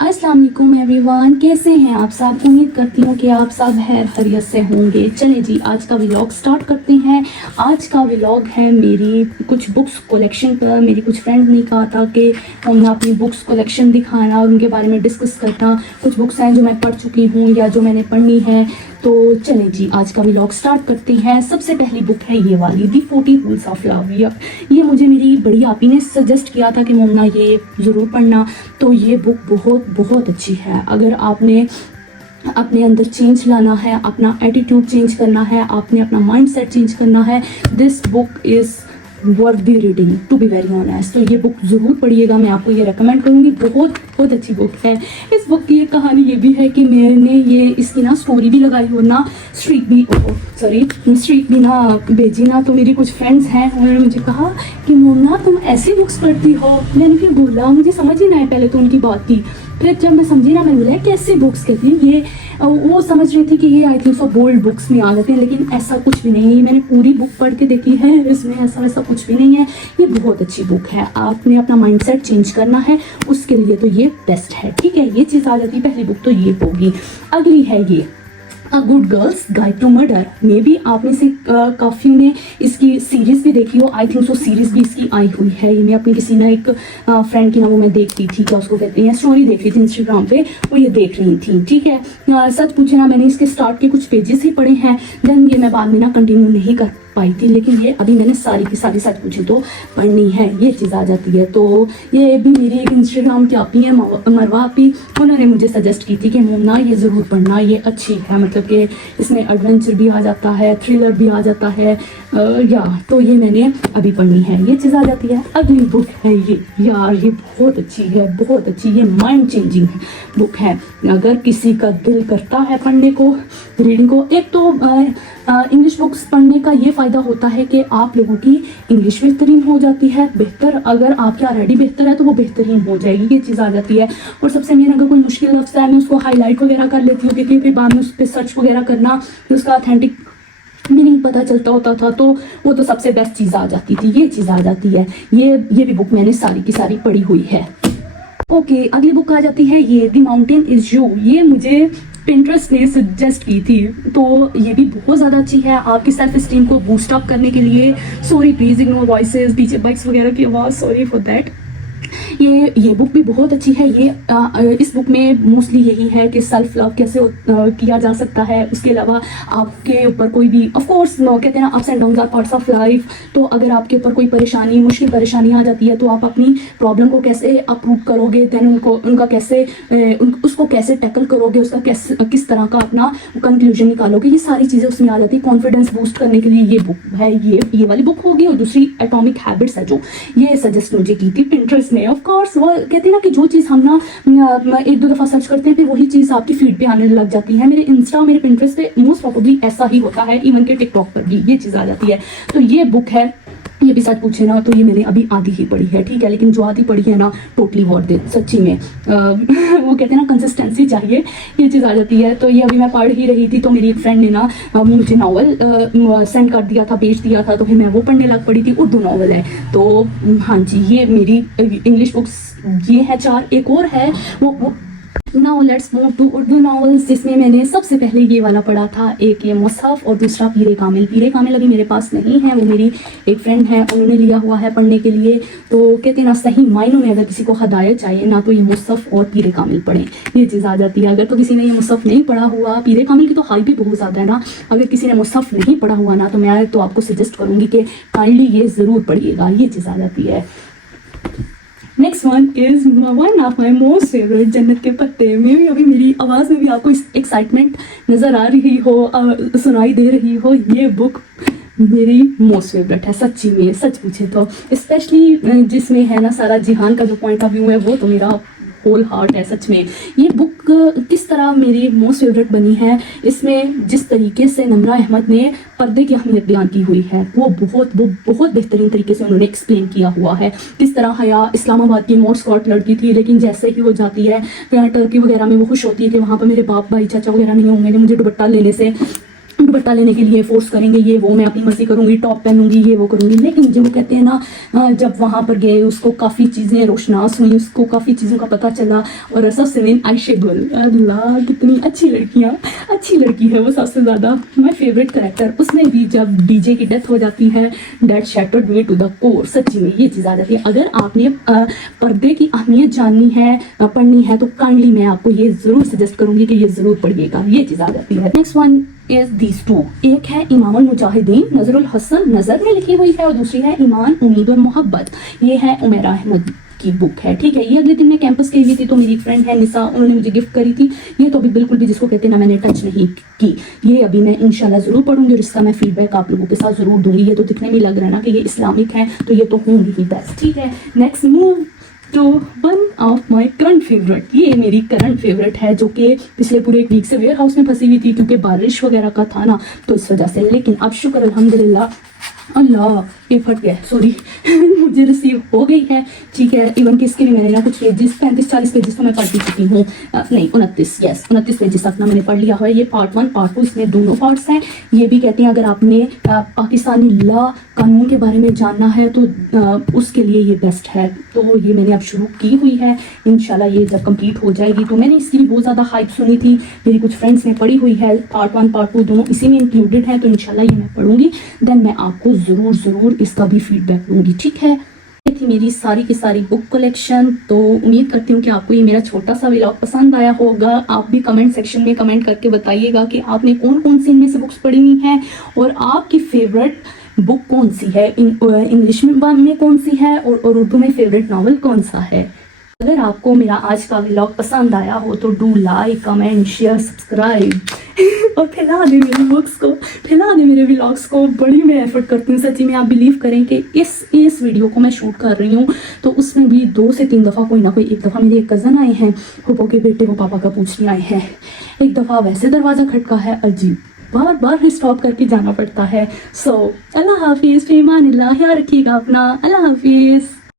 अस्सलाम वालेकुम एवरीवन, कैसे हैं आप सब। उम्मीद करती हूँ कि आप सब खैरियत से होंगे। चलें जी, आज का व्लॉग स्टार्ट करते हैं। आज का व्लॉग है मेरी कुछ बुक्स कलेक्शन पर। मेरी कुछ फ्रेंड ने कहा था कि हमने अपनी बुक्स कलेक्शन दिखाना और उनके बारे में डिस्कस करना। कुछ बुक्स हैं जो मैं पढ़ चुकी हूँ या जो मैंने पढ़नी है। तो चलें जी, आज का व्लॉग स्टार्ट करते हैं। सबसे पहली बुक है ये वाली, दी 40 रूल्स ऑफ लव। ये मुझे मेरी बड़ी आपी ने सजेस्ट किया था कि मोमना ये ज़रूर पढ़ना। तो ये बुक बहुत बहुत अच्छी है। अगर आपने अपने अंदर चेंज लाना है, अपना एटीट्यूड चेंज करना है, आपने अपना माइंड सेट चेंज करना है, this book is worth the reading, to be very honest. तो ये बुक ज़रूर पढ़िएगा, मैं आपको ये रेकमेंड करूँगी। बहुत बहुत अच्छी बुक है। इस बुक की एक कहानी ये भी है कि मैंने ये इसकी ना स्टोरी भी लगाई हो ना, स्ट्रीक भी ना भेजी ना। तो मेरी कुछ फ्रेंड्स हैं, उन्होंने मुझे कहा कि मोना तुम ऐसी बुक्स पढ़ती हो। मैंने फिर बोला, मुझे समझ ही ना आया पहले तो उनकी बात की। फिर जब मैं समझी ना, मैंने बोला कैसे बुक्स कहती हैं ये। वो समझ रही थी कि ये I think so bold books में आ जाते हैं, लेकिन ऐसा कुछ भी नहीं है। मैंने पूरी बुक पढ़ के देखी है, इसमें ऐसा वैसा कुछ भी नहीं है। ये बहुत अच्छी बुक है। आपने अपना माइंडसेट चेंज करना है, उसके लिए तो ये बेस्ट है। ठीक है, ये चीज़ आ जाती है। पहली बुक तो ये होगी। अगली है ये a good girls guide to murder. Maybe आप में से काफ़ी ने इसकी सीरीज़ भी देखी हो। आई थिंक सो सीरीज़ भी इसकी आई हुई है। ये मैं अपनी किसी ना एक फ्रेंड की ना वो मैं देखती थी, क्या उसको कहते हैं, स्टोरी देख रही थी इंस्टाग्राम पे, वो ये देख रही थी। ठीक है, सच पूछे ना, मैंने इसके स्टार्ट के कुछ पेजेस ही पढ़े हैं, देन ये मैं बाद में ना कंटिन्यू नहीं कर पाई थी। लेकिन ये अभी मैंने सारी की सारी सच पूछे तो पढ़नी है, ये चीज़ आ जाती है। तो ये भी मेरी एक इंस्टाग्राम की आपी है, मरवा आपी, उन्होंने मुझे सजेस्ट की थी कि मोमना ये ज़रूर पढ़ना, ये अच्छी है। मतलब कि इसमें एडवेंचर भी आ जाता है, थ्रिलर भी आ जाता है, तो ये मैंने अभी पढ़नी है, ये चीज़ आ जाती है। अगली बुक है ये, यार ये बहुत अच्छी है, बहुत अच्छी। ये माइंड चेंजिंग बुक है। अगर किसी का दिल करता है पढ़ने को, रीडिंग को, एक तो इंग्लिश बुक्स पढ़ने का ये फ़ायदा होता है कि आप लोगों की इंग्लिश बेहतरीन हो जाती है। बेहतर, अगर आपकी ऑलरेडी बेहतर है तो वो बेहतरीन हो जाएगी, ये चीज़ आ जाती है। और सबसे मेन, अगर कोई मुश्किल लफ्ज़ है मैं उसको हाईलाइट वगैरह कर लेती हूँ, क्योंकि फिर बाद में उस पर सर्च वगैरह करना, उसका ऑथेंटिक मीनिंग पता चलता होता था, तो वो तो सबसे बेस्ट चीज़ आ जाती थी, ये चीज़ आ जाती है। ये भी बुक मैंने सारी की सारी पढ़ी हुई है। ओके, अगली बुक आ जाती है ये, द माउंटेन इज़ यू। ये मुझे पिंटरेस्ट ने सजेस्ट की थी, तो ये भी बहुत ज़्यादा अच्छी है आपकी सेल्फ स्टीम को बूस्ट अप करने के लिए। सॉरी प्लीज़ इग्नोर वॉइसेस, पीछे बाइक्स वगैरह की आवाज़, सॉरी फॉर दैट। ये बुक भी बहुत अच्छी है। इस बुक में मोस्टली यही है कि सेल्फ लव कैसे किया जा सकता है। उसके अलावा आपके ऊपर कोई भी, ऑफ कोर्स कहते हैं ना, ups and downs are parts of life. तो अगर आपके ऊपर कोई परेशानी, मुश्किल परेशानी आ जाती है, तो आप अपनी प्रॉब्लम को कैसे अप्रूव करोगे, देन उसको कैसे टैकल करोगे, उसका किस तरह का अपना कंक्लूजन निकालोगे, ये सारी चीज़ें उसमें आ जाती है। कॉन्फिडेंस बूस्ट करने के लिए ये बुक है। ये वाली बुक होगी। और दूसरी एटॉमिक हैबिट्स है, जो ये सजेस्ट मुझे की थी पिंटरेस्ट ने। ऑफ कोर्स वो कहते हैं ना कि जो चीज़ हम ना एक दो दफ़ा सर्च करते हैं, फिर वही चीज़ आपकी फीड पे आने लग जाती है। मेरे इंस्टा, मेरे पिंटरेस्ट पे मोस्ट प्रॉबली ऐसा ही होता है, इवन के टिकटॉक पर भी ये चीज़ आ जाती है। तो ये बुक है, ये भी सच पूछे ना तो ये मैंने अभी आधी ही पढ़ी है। ठीक है, लेकिन जो आधी पढ़ी है ना, टोटली वर्थ इट, सच्ची में। वो कहते हैं ना, कंसिस्टेंसी चाहिए, ये चीज़ आ जाती है। तो ये अभी मैं पढ़ ही रही थी, तो मेरी एक फ्रेंड ने ना मुझे नावल सेंड कर दिया था, भेज दिया था, तो फिर मैं वो पढ़ने लग पड़ी थी। उर्दू नावल है। तो हाँ जी, ये मेरी इंग्लिश बुक्स ये है 4। एक और है वो now let's move to Urdu novels, जिसमें मैंने सबसे पहले ये वाला पढ़ा था, एक ये मुसहफ और दूसरा पीरे कामिल। पीरे कामिल अभी मेरे पास नहीं है, वो मेरी एक फ्रेंड है, उन्होंने लिया हुआ है पढ़ने के लिए। तो कहते हैं ना, सही मायनों में अगर किसी को हदायत चाहिए ना, तो ये मुसहफ और पीरे कामिल पढ़ें, ये चीज़ आ जाती है। अगर तो किसी ने ये मुसहफ नहीं पढ़ा हुआ, पीरे कामिल की तो हाइप भी बहुत ज़्यादा है ना, अगर किसी ने मुसहफ नहीं पढ़ा हुआ ना, तो मैं तो आपको सजेस्ट करूँगी कि काइंडली ये ज़रूर पढ़िएगा, ये चीज़ आ जाती है। Next one is one of my most favourite, जन्नत के पत्ते। में अभी मेरी आवाज़ में भी आपको एक्साइटमेंट नज़र आ रही हो, सुनाई दे रही हो। ये बुक मेरी मोस्ट फेवरेट है, सच्ची में, सच पूछे तो। स्पेशली जिसमें है ना सारा जिहान का जो पॉइंट ऑफ व्यू है, वो तो मेरा होल हार्ट है, सच में। ये बुक किस तरह मेरी मोस्ट फेवरेट बनी है, इसमें जिस तरीके से नम्रा अहमद ने पर्दे की अहमियत बयान की हुई है, वो बहुत बेहतरीन तरीके से उन्होंने एक्सप्लेन किया हुआ है। किस तरह हया इस्लामाबाद की मोस्ट स्कॉट लड़की थी, लेकिन जैसे ही वो जाती है टर्की वगैरह में, वो खुश होती है कि वहाँ पर मेरे बाप भाई चाचा वगैरह नहीं होंगे जो मुझे दुपट्टा लेने से दुपट्टा लेने के लिए फोर्स करेंगे, ये वो, मैं अपनी मर्जी करूंगी, टॉप पहनूंगी, ये वो करूंगी। लेकिन जो वो कहते हैं ना, जब वहाँ पर गए उसको काफ़ी चीज़ें रोशनास हुई, उसको काफ़ी चीज़ों का पता चला। और सबसे मेन आयशेगुल, अल्लाह कितनी अच्छी लड़कियाँ, अच्छी लड़की है वो सबसे ज़्यादा, माई फेवरेट करेक्टर। उसमें भी जब डीजे की डेथ हो जाती है, that shattered me to the core, सच्ची में ये चीज़ आ जाती है। अगर आपने पर्दे की अहमियत जाननी है, पढ़नी है, तो काइंडली मैं आपको ये ज़रूर सजेस्ट करूँगी कि ये ज़रूर पढ़िएगा, ये चीज़ आ जाती है। Next one is these two, एक है इमामुल मुजाहिदीन नजरुल हसन, नजर में लिखी हुई है, और दूसरी है ईमान उम्मीद और मोहब्बत, ये है उमेरा अहमद की बुक है, ठीक है। ये अगले दिन मैं कैंपस गई हुई थी, तो मेरी फ्रेंड है निसा, उन्होंने मुझे गिफ्ट करी थी। ये तो अभी बिल्कुल भी जिसको कहते हैं ना, मैंने टच नहीं की। ये अभी मैं इंशाल्लाह ज़रूर पढ़ूंगी और इसका मैं फीडबैक आप लोगों के साथ ज़रूर दूंगी। ये तो दिखने में लग रहा है ना कि ये इस्लामिक है, तो ये तो होंगी ही बेस्ट, ठीक है। नेक्स्ट मूव तो one of my current favourite, ये मेरी करंट फेवरेट है, जो कि पिछले पूरे एक वीक से वेयर हाउस में फंसी हुई थी, क्योंकि बारिश वगैरह का था ना, तो इस वजह से। लेकिन अब शुक्र अल्हम्दुलिल्लाह, अल्लाह ये फट गया, सॉरी मुझे रिसीव हो गई है, ठीक है। इवन कि इसके भी मैंने ना कुछ पेजेस 35-40 पेजेस तो मैं पढ़ भी चुकी हूँ, नहीं 29 पेजेस तक ना मैंने पढ़ लिया है। ये पार्ट 1 पार्ट 2, इसमें दोनों पार्ट्स हैं। ये भी कहते हैं अगर आपने पाकिस्तानी लॉ कानून के बारे में जानना है तो उसके लिए ये बेस्ट है। तो ये मैंने अब शुरू की हुई है, इंशाल्लाह ये जब कंप्लीट हो जाएगी, तो मैंने इसकी भी बहुत ज़्यादा हाइप सुनी थी, मेरी कुछ फ्रेंड्स ने पढ़ी हुई है। पार्ट 1 पार्ट 2 दोनों इसी में इंक्लूडेड है, तो इंशाल्लाह ये मैं पढ़ूंगी, देन मैं आपको ज़रूर इसका भी फीडबैक दूंगी, ठीक है। ये थी मेरी सारी की सारी बुक कलेक्शन। तो उम्मीद करती हूँ कि आपको ये मेरा छोटा सा व्लॉग पसंद आया होगा। आप भी कमेंट सेक्शन में कमेंट करके बताइएगा कि आपने कौन कौन सी इनमें से बुक्स पढ़ी हुई हैं, और आपकी फेवरेट बुक कौन सी है, इंग्लिश में कौन सी है, और उर्दू में फेवरेट नावल कौन सा है। अगर आपको मेरा आज का व्लॉग पसंद आया हो तो do like, comment, share, subscribe और फैला दे मेरे बुक्स को, फैला दे मेरे व्लॉग्स को। बड़ी मैं एफर्ट करती हूँ सच्ची में। आप बिलीव करें कि इस वीडियो को मैं शूट कर रही हूँ, तो उसमें भी 2 से 3 दफ़ा कोई ना कोई, एक दफ़ा मेरे एक कज़न आए हैं, फूफो के बेटे, वो पापा का पूछने आए हैं। एक दफ़ा वैसे दरवाज़ा खटका है, अजीब, बार स्टॉप करके जाना पड़ता है। सो अल्लाह हाफिज़, फ़ी अमानिल्लाह, ख्याल रखिएगा अपना, अल्लाह हाफिज़।